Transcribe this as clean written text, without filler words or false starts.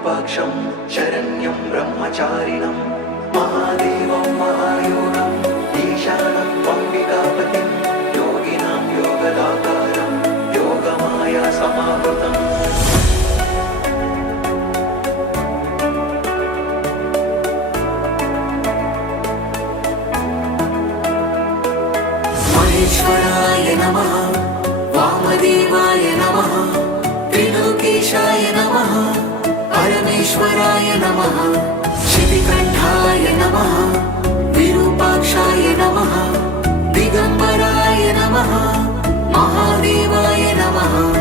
विरूपाक्षं शरण्यं ब्रह्मचारिणं महादेवं महायोगं ईशानं त्वम्बिकापतिं योगिनां योगदाकारं योगमाया समावृतम् महेश्वराय नमः वामदेवाय नमः त्रिलोकेशाय नमः परमेश्वराय नमः शितिकण्ठाय नमः विरूपाक्षाय नमः दिगम्बराय नमः महादेवाय नमः।